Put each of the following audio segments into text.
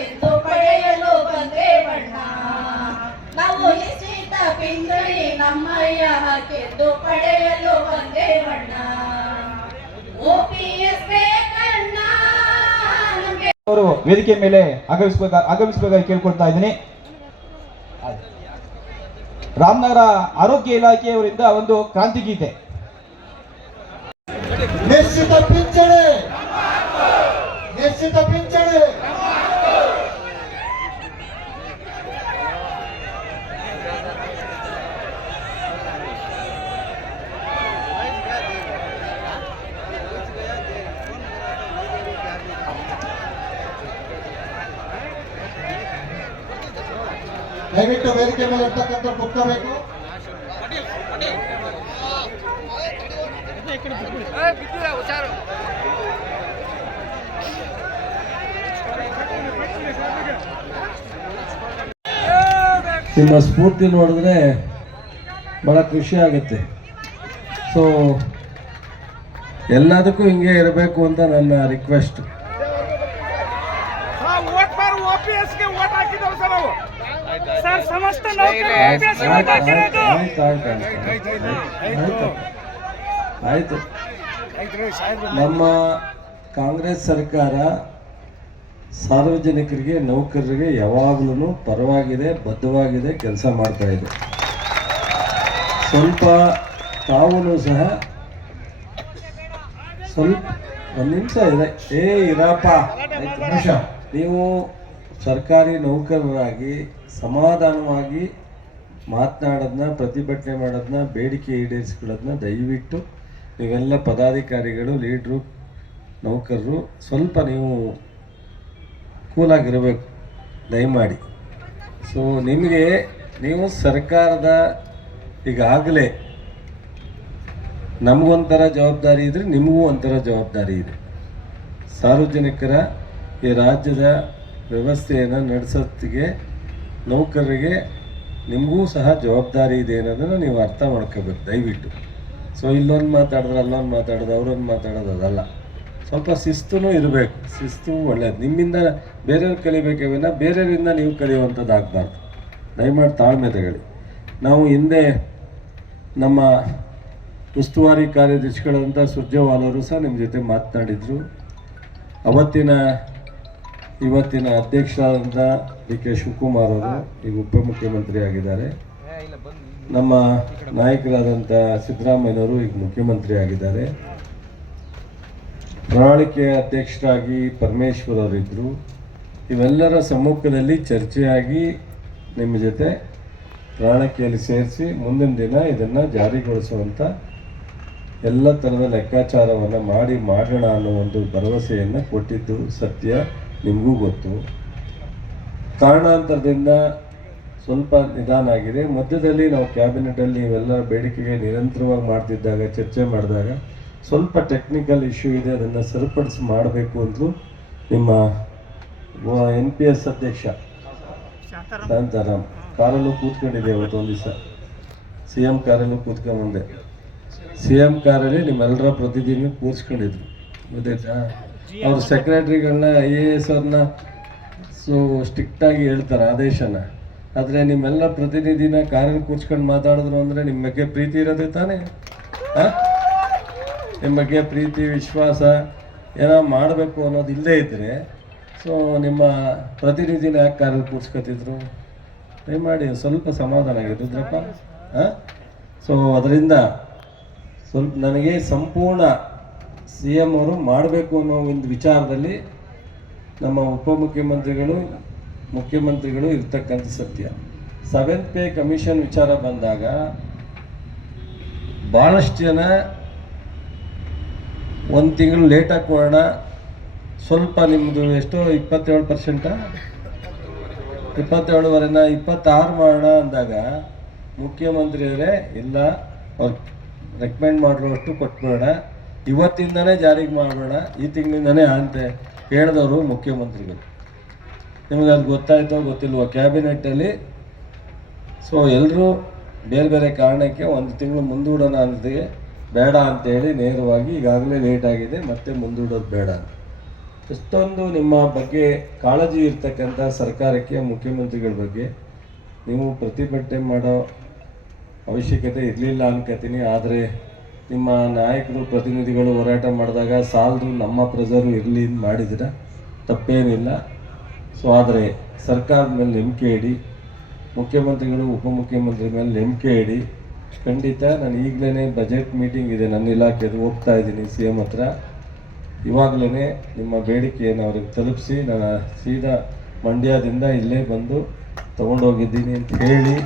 ಎಂದು ಪಡೆಯಲು ಬಂದೆ ಬಣ್ಣ. ನಾವು ನಿಶ್ಚಿತ ಪಿಂಗಳಿ ನಮ್ಮಯ್ಯ ಹಾಕೆಂದು ಪಡೆಯಲು ಬಂದೆ ಬಣ್ಣ. ಅವರು ವೇದಿಕೆ ಮೇಲೆ ಆಗಮಿಸಬೇಕ ಆಗಮಿಸಬೇಕಾಗಿ ಕೇಳ್ಕೊಳ್ತಾ ಇದ್ದೀನಿ. ರಾಮನಗರ ಆರೋಗ್ಯ ಇಲಾಖೆಯವರಿಂದ ಒಂದು ಕ್ರಾಂತಿ ಗೀತೆ ನಿಶ್ಚಿತ ಪಿಂಚಣಿ. ನಿಶ್ಚಿತ ಪಿಂಚಣಿ. ದಯವಿಟ್ಟು ವೇದಿಕೆ ಮೇಲೆ ಇರ್ತಕ್ಕಂಥ ಕುತ್ಕೋಬೇಕು. ನಿಮ್ಮ ಸ್ಫೂರ್ತಿ ನೋಡಿದ್ರೆ ಭಾಳ ಖುಷಿ ಆಗುತ್ತೆ. ಸೊ ಎಲ್ಲದಕ್ಕೂ ಹಿಂಗೆ ಇರಬೇಕು ಅಂತ ನನ್ನ ರಿಕ್ವೆಸ್ಟ್ ಸರ್ ಸಮಸ್ತ. ಆಯ್ತು. ನಮ್ಮ ಕಾಂಗ್ರೆಸ್ ಸರ್ಕಾರ ಸಾರ್ವಜನಿಕರಿಗೆ ನೌಕರರಿಗೆ ಯಾವಾಗಲೂ ಪರವಾಗಿದೆ ಬದ್ಧವಾಗಿದೆ ಕೆಲಸ ಮಾಡ್ತಾ ಇದೆ. ಸ್ವಲ್ಪ ತಾವು ಸಹ ಸ್ವಲ್ಪ ಒಂದು ನಿಮಿಷ ಇದೆ ಏ ಇರಪ್ಪ. ಆಯ್ತು, ನಿಮಿಷ. ನೀವು ಸರ್ಕಾರಿ ನೌಕರರಾಗಿ ಸಮಾಧಾನವಾಗಿ ಮಾತನಾಡೋದನ್ನ ಪ್ರತಿಭಟನೆ ಮಾಡೋದನ್ನ ಬೇಡಿಕೆ ಈಡೇರಿಸ್ಕೊಳ್ಳೋದನ್ನ ದಯವಿಟ್ಟು ನೀವೆಲ್ಲ ಪದಾಧಿಕಾರಿಗಳು, ಲೀಡ್ರು, ನೌಕರರು, ಸ್ವಲ್ಪ ನೀವು ಕೂಲಾಗಿರಬೇಕು. ದಯಮಾಡಿ. ಸೊ ನಿಮಗೆ ನೀವು ಸರ್ಕಾರದ ಈಗಾಗಲೇ ನಮಗೊಂಥರ ಜವಾಬ್ದಾರಿ ಇದ್ರೆ ನಿಮಗೂ ಒಂಥರ ಜವಾಬ್ದಾರಿ ಇದೆ. ಸಾರ್ವಜನಿಕರ ಈ ರಾಜ್ಯದ ವ್ಯವಸ್ಥೆಯನ್ನು ನಡೆಸೋತ್ತಿಗೆ ನೌಕರರಿಗೆ ನಿಮಗೂ ಸಹ ಜವಾಬ್ದಾರಿ ಇದೆ ಅನ್ನೋದನ್ನು ನೀವು ಅರ್ಥ ಮಾಡ್ಕೋಬೇಕು, ದಯವಿಟ್ಟು. ಸೊ ಇಲ್ಲೊಂದು ಮಾತಾಡಿದ್ರೆ ಅಲ್ಲೊಂದು ಮಾತಾಡೋದು, ಅವ್ರೊಂದು ಮಾತಾಡೋದು ಅದಲ್ಲ. ಸ್ವಲ್ಪ ಶಿಸ್ತೂ ಇರಬೇಕು, ಶಿಸ್ತು ಒಳ್ಳೇದು. ನಿಮ್ಮಿಂದ ಬೇರೆಯವ್ರು ಕಲಿಬೇಕೇ ವಿನ ಬೇರೆಯವರಿಂದ ನೀವು ಕಲಿಯುವಂಥದ್ದು ಆಗಬಾರ್ದು ದಯಮಾಡಿ ತಾಳ್ಮೆ ತಗೊಳ್ಳಿ. ನಾವು ಹಿಂದೆ ನಮ್ಮ ಉಸ್ತುವಾರಿ ಕಾರ್ಯದರ್ಶಿಗಳಂತ ಅವರು ಸಹ ನಿಮ್ಮ ಜೊತೆ ಮಾತನಾಡಿದರು. ಅವತ್ತಿನ ಇವತ್ತಿನ ಅಧ್ಯಕ್ಷರಾದಂಥ ಡಿ ಕೆ ಶಿವಕುಮಾರ್ ಅವರು ಈಗ ಉಪಮುಖ್ಯಮಂತ್ರಿ ಆಗಿದ್ದಾರೆ. ನಮ್ಮ ನಾಯಕರಾದಂಥ ಸಿದ್ದರಾಮಯ್ಯನವರು ಈಗ ಮುಖ್ಯಮಂತ್ರಿ ಆಗಿದ್ದಾರೆ. ಪ್ರಣಾಳಿಕೆ ಅಧ್ಯಕ್ಷರಾಗಿ ಪರಮೇಶ್ವರ್ ಅವರಿದ್ದರು ಇವೆಲ್ಲರ ಸಮ್ಮುಖದಲ್ಲಿ ಚರ್ಚೆಯಾಗಿ ನಿಮ್ಮ ಜೊತೆ ಪ್ರಣಾಳಿಕೆಯಲ್ಲಿ ಸೇರಿಸಿ ಮುಂದಿನ ದಿನ ಇದನ್ನು ಜಾರಿಗೊಳಿಸುವಂಥ ಎಲ್ಲ ಥರದ ಲೆಕ್ಕಾಚಾರವನ್ನು ಮಾಡಿ ಮಾಡೋಣ ಅನ್ನೋ ಒಂದು ಭರವಸೆಯನ್ನು ಕೊಟ್ಟಿದ್ದು ಸತ್ಯ. ನಿಮಗೂ ಗೊತ್ತು. ಕಾರಣಾಂತರದಿಂದ ಸ್ವಲ್ಪ ನಿಧಾನ ಆಗಿದೆ. ಮಧ್ಯದಲ್ಲಿ ನಾವು ಕ್ಯಾಬಿನೆಟಲ್ಲಿ ಇವೆಲ್ಲ ಬೇಡಿಕೆಗೆ ನಿರಂತರವಾಗಿ ಮಾಡ್ತಿದ್ದಾಗ ಚರ್ಚೆ ಮಾಡಿದಾಗ ಸ್ವಲ್ಪ ಟೆಕ್ನಿಕಲ್ ಇಶ್ಯೂ ಇದೆ ಅದನ್ನು ಸರಿಪಡಿಸಿ ಮಾಡಬೇಕು ಅಂತಲೂ ನಿಮ್ಮ ಎನ್ ಪಿ ಎಸ್ ಅಧ್ಯಕ್ಷ. ಶಾಂತಾರಾಮ್. ಕಾರಲ್ಲೂ ಕೂತ್ಕೊಂಡಿದ್ದೆ ಒಂದು ದಿವಸ. ಸಿ ಎಂ ಕಾರಲ್ಲೂ ಕೂತ್ಕೊಂಬಂದೆ ಸಿ ಎಂ ಕಾರಲ್ಲಿ ನಿಮ್ಮೆಲ್ಲರ ಪ್ರತಿದಿನ ಕೂರಿಸ್ಕೊಂಡಿದ್ರು. ಗೊತ್ತಾಯ್ತಾ? ಅವ್ರ ಸೆಕ್ರೆಟ್ರಿಗಳನ್ನ ಐ ಎ ಎಸ್ ಅವ್ರನ್ನ ಸೊ ಸ್ಟ್ರಿಕ್ಟಾಗಿ ಹೇಳ್ತಾರೆ ಆದೇಶನ. ಆದರೆ ನಿಮ್ಮೆಲ್ಲ ಪ್ರತಿನಿಧಿನ ಕಾರಲ್ಲಿ ಕೂರ್ಸ್ಕೊಂಡು ಮಾತಾಡಿದ್ರು ಅಂದರೆ ನಿಮ್ಮ ಬಗ್ಗೆ ಪ್ರೀತಿ ಇರೋದೇ ತಾನೇ? ನಿಮ್ಮ ಬಗ್ಗೆ ಪ್ರೀತಿ, ವಿಶ್ವಾಸ ಏನೋ ಮಾಡಬೇಕು ಅನ್ನೋದು ಇಲ್ಲದೇ ಇದ್ದರೆ ಸೊ ನಿಮ್ಮ ಪ್ರತಿನಿಧಿನ ಯಾಕೆ ಕಾರಲ್ಲಿ ಕೂರ್ಸ್ಕೊತಿದ್ರು? ದಯಮಾಡಿ ಸ್ವಲ್ಪ ಸಮಾಧಾನ ಆಗಿರುದ್ರಪ್ಪ. ಹಾಂ? ಸೊ ಅದರಿಂದ ಸ್ವಲ್ಪ ನನಗೆ ಸಂಪೂರ್ಣ ಸಿ ಎಂ ಅವರು ಮಾಡಬೇಕು ಅನ್ನೋ ಒಂದು ವಿಚಾರದಲ್ಲಿ ನಮ್ಮ ಉಪಮುಖ್ಯಮಂತ್ರಿಗಳು, ಮುಖ್ಯಮಂತ್ರಿಗಳು ಇರ್ತಕ್ಕಂಥ ಸತ್ಯ. ಸೆವೆಂತ್ ಪೇ ಕಮಿಷನ್ ವಿಚಾರ ಬಂದಾಗ ಭಾಳಷ್ಟು ಜನ ಒಂದು ತಿಂಗಳು ಲೇಟಾಗಿ ಕೊಡೋಣ ಸ್ವಲ್ಪ ನಿಮ್ಮದು ಎಷ್ಟೋ ಇಪ್ಪತ್ತೇಳು ಪರ್ಸೆಂಟ ಇಪ್ಪತ್ತೇಳುವರೆನ ಇಪ್ಪತ್ತಾರು ಮಾಡೋಣ ಅಂದಾಗ ಮುಖ್ಯಮಂತ್ರಿಯವರೇ, ಇಲ್ಲ, ಅವ್ರು ರೆಕಮೆಂಡ್ ಮಾಡಿರೋಷ್ಟು ಕೊಟ್ಬೇಡ ಇವತ್ತಿಂದನೇ ಜಾರಿಗೆ ಮಾಡಬೇಡ, ಈ ತಿಂಗಳಿಂದನೇ ಅಂತ ಹೇಳಿದವರು ಮುಖ್ಯಮಂತ್ರಿಗಳು. ನಿಮಗೆ ಅದು ಗೊತ್ತಾಯ್ತೋ ಗೊತ್ತಿಲ್ವೋ, ಕ್ಯಾಬಿನೆಟ್ಟಲ್ಲಿ ಸೊ ಎಲ್ಲರೂ ಬೇರೆ ಬೇರೆ ಕಾರಣಕ್ಕೆ ಒಂದು ತಿಂಗಳು ಮುಂದೂಡೋಣ ಅನ್ನೋದಿಗೆ ಬೇಡ ಅಂತೇಳಿ ನೇರವಾಗಿ ಈಗಾಗಲೇ ಲೇಟ್ ಆಗಿದೆ, ಮತ್ತೆ ಮುಂದೂಡೋದು ಬೇಡ ಎಷ್ಟೊಂದು ನಿಮ್ಮ ಬಗ್ಗೆ ಕಾಳಜಿ ಇರ್ತಕ್ಕಂಥ ಸರ್ಕಾರಕ್ಕೆ, ಮುಖ್ಯಮಂತ್ರಿಗಳ ಬಗ್ಗೆ ನೀವು ಪ್ರತಿಭಟನೆ ಮಾಡೋ ಅವಶ್ಯಕತೆ ಇರಲಿಲ್ಲ ಅನ್ಕೋತೀನಿ ಆದರೆ ನಿಮ್ಮ ನಾಯಕರು, ಪ್ರತಿನಿಧಿಗಳು ಹೋರಾಟ ಮಾಡಿದಾಗ ಸಾಲದು ನಮ್ಮ ಪ್ರಜರು ಇರಲಿ ಮಾಡಿದಿರ ತಪ್ಪೇನಿಲ್ಲ. ಸೊ ಆದರೆ ಸರ್ಕಾರದ ಮೇಲೆ ನಂಬಿಕೆ ಇಡಿ, ಮುಖ್ಯಮಂತ್ರಿಗಳು, ಉಪಮುಖ್ಯಮಂತ್ರಿ ಮೇಲೆ ನಂಬಿಕೆ ಇಡಿ. ಖಂಡಿತ ನಾನು ಈಗಲೇ ಬಜೆಟ್ ಮೀಟಿಂಗ್ ಇದೆ ನನ್ನ ಇಲಾಖೆದು ಹೋಗ್ತಾ ಇದ್ದೀನಿ ಸಿ ಎಂ ಹತ್ರ. ಇವಾಗಲೇ ನಿಮ್ಮ ಬೇಡಿಕೆಯನ್ನು ಅವ್ರಿಗೆ ತಲುಪಿಸಿ ನಾನು ಸೀದಾ ಮಂಡ್ಯದಿಂದ ಇಲ್ಲೇ ಬಂದು ತೊಗೊಂಡೋಗಿದ್ದೀನಿ ಅಂತ ಹೇಳಿ.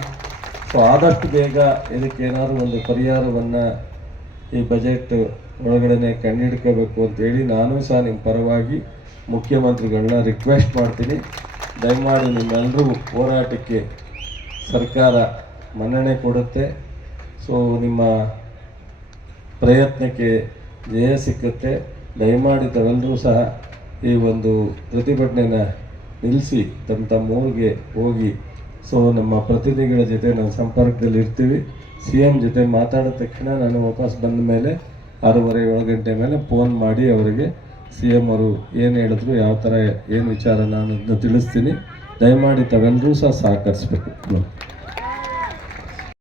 ಸೊ ಆದಷ್ಟು ಬೇಗ ಇದಕ್ಕೆ ಏನಾದರೂ ಒಂದು ಪರಿಹಾರವನ್ನು ಈ ಬಜೆಟ್ ಒಳಗಡೆ ಕಣ್ಣಿಡ್ಕೋಬೇಕು ಅಂತೇಳಿ ನಾನು ಸಹ ನಿಮ್ಮ ಪರವಾಗಿ ಮುಖ್ಯಮಂತ್ರಿಗಳನ್ನ ರಿಕ್ವೆಸ್ಟ್ ಮಾಡ್ತೀನಿ. ದಯಮಾಡಿ ನಿಮ್ಮೆಲ್ಲರೂ ಹೋರಾಟಕ್ಕೆ ಸರ್ಕಾರ ಮನ್ನಣೆ ಕೊಡುತ್ತೆ. ಸೊ ನಿಮ್ಮ ಪ್ರಯತ್ನಕ್ಕೆ ಜಯ ಸಿಕ್ಕುತ್ತೆ. ದಯಮಾಡಿ ತಾವೆಲ್ಲರೂ ಸಹ ಈ ಒಂದು ಪ್ರತಿಭಟನೆನ ನಿಲ್ಲಿಸಿ ತಮ್ಮ ತಮ್ಮ ಊರಿಗೆ ಹೋಗಿ. ಸೊ ನಮ್ಮ ಪ್ರತಿನಿಧಿಗಳ ಜೊತೆ ನಾವು ಸಂಪರ್ಕದಲ್ಲಿ ಇರ್ತೀವಿ ಸಿ ಎಂ ಜೊತೆ ಮಾತಾಡಿದ ತಕ್ಷಣ ನಾನು ವಾಪಸ್ ಬಂದ ಮೇಲೆ ಆರೂವರೆ ಏಳು ಗಂಟೆ ಮೇಲೆ ಫೋನ್ ಮಾಡಿ ಅವರಿಗೆ ಸಿ ಎಂ ಅವರು ಏನು ಹೇಳಿದ್ರು, ಯಾವ ಥರ ಏನು ವಿಚಾರ ನಾನು ತಿಳಿಸ್ತೀನಿ. ದಯಮಾಡಿ ತಾವೆಲ್ಲರೂ ಸಹ ಸಹಕರಿಸ್ಬೇಕು.